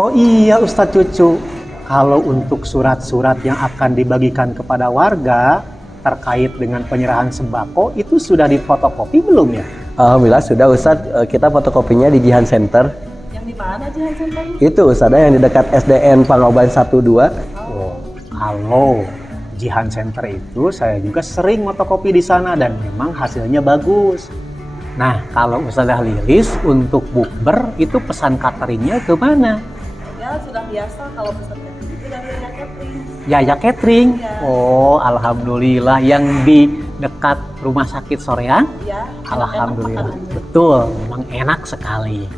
Oh iya Ustadz Cucu, kalau untuk surat-surat yang akan dibagikan kepada warga terkait dengan penyerahan sembako itu sudah difotokopi belum ya? Alhamdulillah sudah Ustadz, kita fotokopinya di Jihan Center. Yang di mana Jihan Center? Itu Ustadz, yang di dekat SDN Pangoban 1-2. Oh, kalau Jihan Center itu saya juga sering fotokopi di sana dan memang hasilnya bagus. Nah, kalau Ustazah Lilis untuk bukber itu pesan cateringnya ke mana? Ya sudah biasa kalau pesan catering itu dari Yaya Catering. Yaya Catering. Ya. Oh, alhamdulillah yang di dekat rumah sakit Soreang. Ya. Alhamdulillah. Betul, memang enak sekali.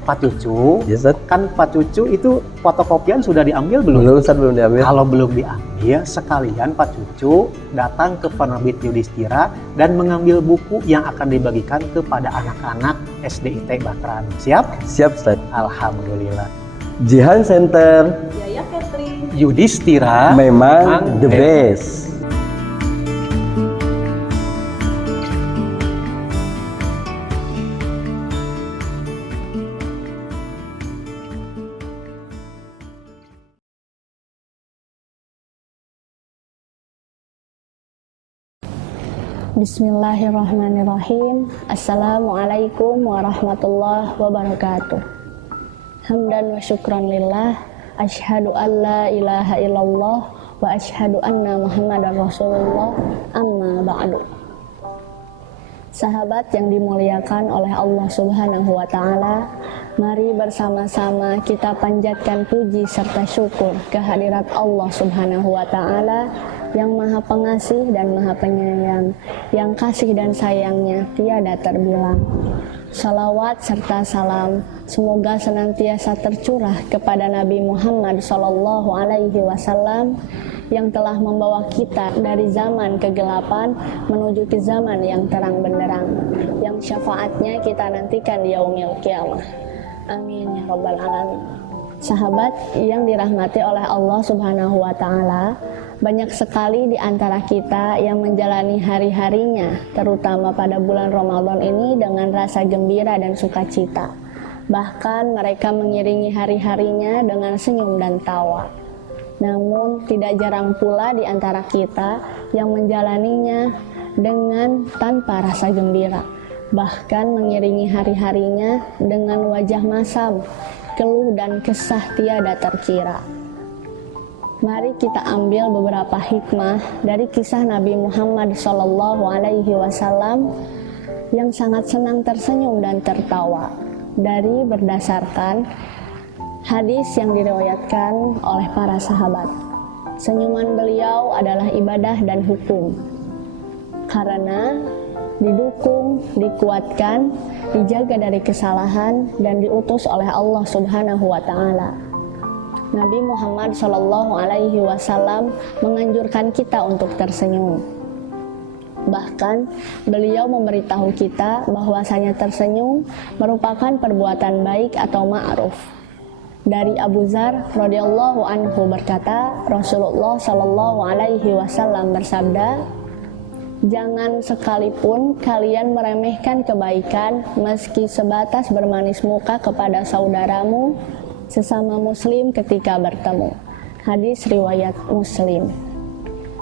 Pak Cucu, Yes, Ustadz. kan Pak Cucu itu fotokopian sudah diambil belum? Belum Ustadz, belum diambil. Kalau belum diambil, sekalian Pak Cucu datang ke penerbit Yudhistira dan mengambil buku yang akan dibagikan kepada anak-anak SDIT Batraan. Siap? Siap Ustadz. Alhamdulillah. Jihan Center Yaya Catering. Yudhistira memang the best. Bismillahirrahmanirrahim. Assalamualaikum warahmatullahi wabarakatuh. Hamdan wa syukran lillah. Asyhadu an la ilaha illallah wa asyhadu anna Muhammadar Rasulullah. Amma ba'du. Sahabat yang dimuliakan oleh Allah Subhanahu wa taala, mari bersama-sama kita panjatkan puji serta syukur kehadirat Allah Subhanahu wa taala yang Maha Pengasih dan Maha Penyayang, yang kasih dan sayangnya tiada terbilang. Salawat serta salam semoga senantiasa tercurah kepada Nabi Muhammad SAW yang telah membawa kita dari zaman kegelapan menuju ke zaman yang terang benderang, yang syafaatnya kita nantikan di yaumil qiyamah. Amin ya rabbal alamin. Sahabat yang dirahmati oleh Allah Subhanahu wa taala, banyak sekali di antara kita yang menjalani hari-harinya, terutama pada bulan Ramadan ini dengan rasa gembira dan sukacita. Bahkan mereka mengiringi hari-harinya dengan senyum dan tawa. Namun tidak jarang pula di antara kita yang menjalaninya dengan tanpa rasa gembira. Bahkan mengiringi hari-harinya dengan wajah masam, keluh dan kesah tiada terkira. Mari kita ambil beberapa hikmah dari kisah Nabi Muhammad SAW yang sangat senang tersenyum dan tertawa dari berdasarkan hadis yang diriwayatkan oleh para sahabat. Senyuman beliau adalah ibadah dan hukum, karena didukung, dikuatkan, dijaga dari kesalahan dan diutus oleh Allah Subhanahu wa taala. Nabi Muhammad SAW menganjurkan kita untuk tersenyum. Bahkan beliau memberitahu kita bahwasanya tersenyum merupakan perbuatan baik atau ma'ruf. Dari Abu Dzar radhiyallahu anhu berkata, Rasulullah SAW bersabda, "Jangan sekalipun kalian meremehkan kebaikan meski sebatas bermanis muka kepada saudaramu sesama muslim ketika bertemu." Hadis riwayat Muslim.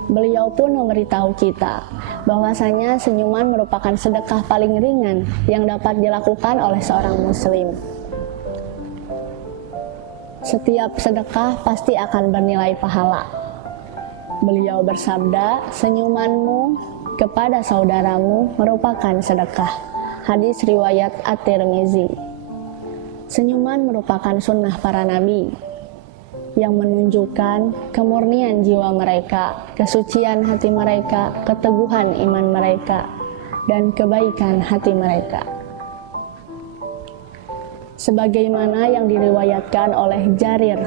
Beliau pun memberitahu kita bahwasanya senyuman merupakan sedekah paling ringan yang dapat dilakukan oleh seorang muslim. Setiap sedekah pasti akan bernilai pahala. Beliau bersabda, "Senyumanmu kepada saudaramu merupakan sedekah." Hadis riwayat At-Tirmizi. Senyuman merupakan sunnah para nabi yang menunjukkan kemurnian jiwa mereka, kesucian hati mereka, keteguhan iman mereka, dan kebaikan hati mereka. Sebagaimana yang diriwayatkan oleh Jarir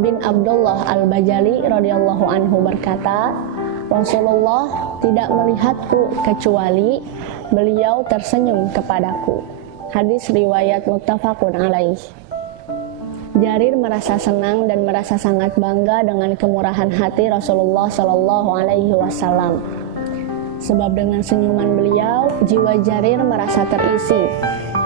bin Abdullah Al-Bajali radhiyallahu anhu berkata, Rasulullah tidak melihatku kecuali beliau tersenyum kepadaku. Hadis riwayat muttafaqun alaih. Jarir merasa senang dan merasa sangat bangga dengan kemurahan hati Rasulullah Shallallahu Alaihi Wasallam. Sebab dengan senyuman beliau, jiwa Jarir merasa terisi.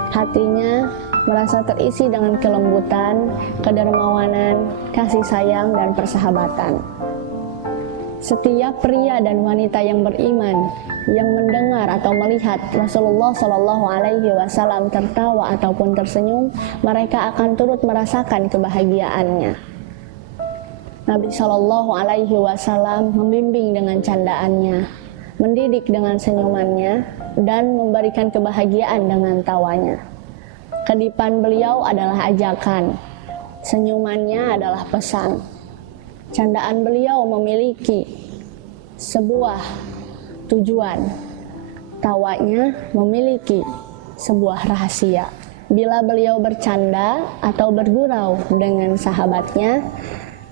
Hatinya merasa terisi dengan kelembutan, kedermawanan, kasih sayang, dan persahabatan. Setiap pria dan wanita yang beriman yang mendengar atau melihat Rasulullah Shallallahu Alaihi Wasallam tertawa ataupun tersenyum, mereka akan turut merasakan kebahagiaannya. Nabi Shallallahu Alaihi Wasallam membimbing dengan candaannya, mendidik dengan senyumannya, dan memberikan kebahagiaan dengan tawanya. Kedipan beliau adalah ajakan, senyumannya adalah pesan. Candaan beliau memiliki sebuah tujuan, tawanya memiliki sebuah rahasia. Bila beliau bercanda atau bergurau dengan sahabatnya,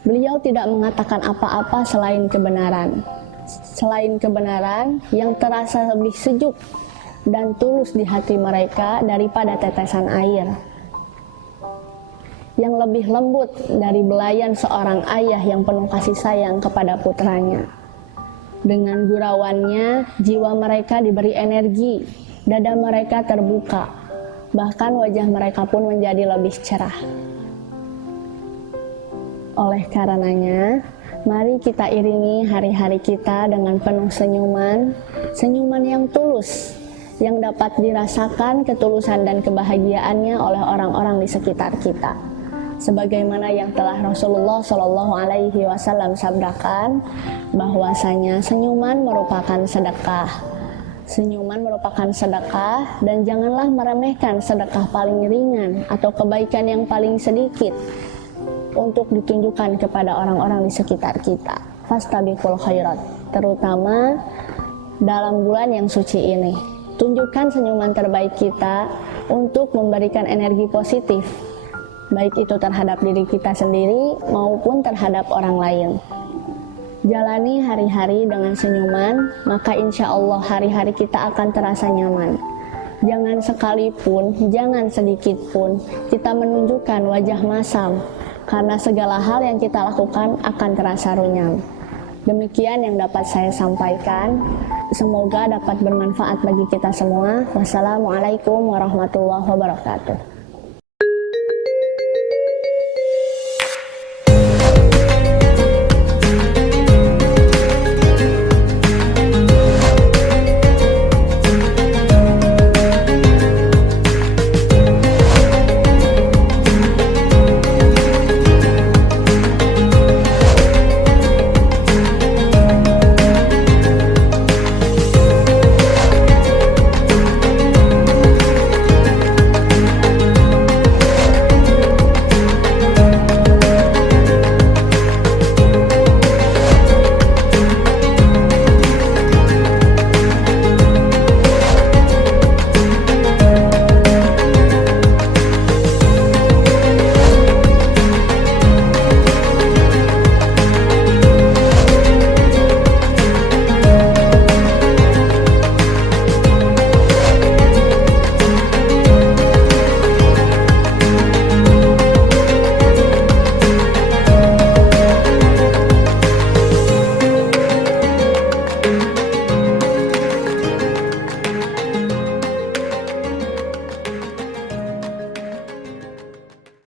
beliau tidak mengatakan apa-apa selain kebenaran. Selain kebenaran yang terasa lebih sejuk dan tulus di hati mereka daripada tetesan air, yang lebih lembut dari belayan seorang ayah yang penuh kasih sayang kepada putranya. Dengan gurauannya, jiwa mereka diberi energi, dada mereka terbuka, bahkan wajah mereka pun menjadi lebih cerah. Oleh karenanya, mari kita iringi hari-hari kita dengan penuh senyuman, senyuman yang tulus, yang dapat dirasakan ketulusan dan kebahagiaannya oleh orang-orang di sekitar kita. Sebagaimana yang telah Rasulullah Shallallahu Alaihi Wasallam sabdakan, bahwasanya senyuman merupakan sedekah. Senyuman merupakan sedekah, dan janganlah meremehkan sedekah paling ringan atau kebaikan yang paling sedikit untuk ditunjukkan kepada orang-orang di sekitar kita. Fastabiqul khairat, terutama dalam bulan yang suci ini. Tunjukkan senyuman terbaik kita untuk memberikan energi positif, baik itu terhadap diri kita sendiri maupun terhadap orang lain. Jalani hari-hari dengan senyuman, maka insya Allah hari-hari kita akan terasa nyaman. Jangan sekalipun, jangan sedikit pun kita menunjukkan wajah masam, karena segala hal yang kita lakukan akan terasa runyam. Demikian yang dapat saya sampaikan. Semoga dapat bermanfaat bagi kita semua. Wassalamualaikum warahmatullahi wabarakatuh.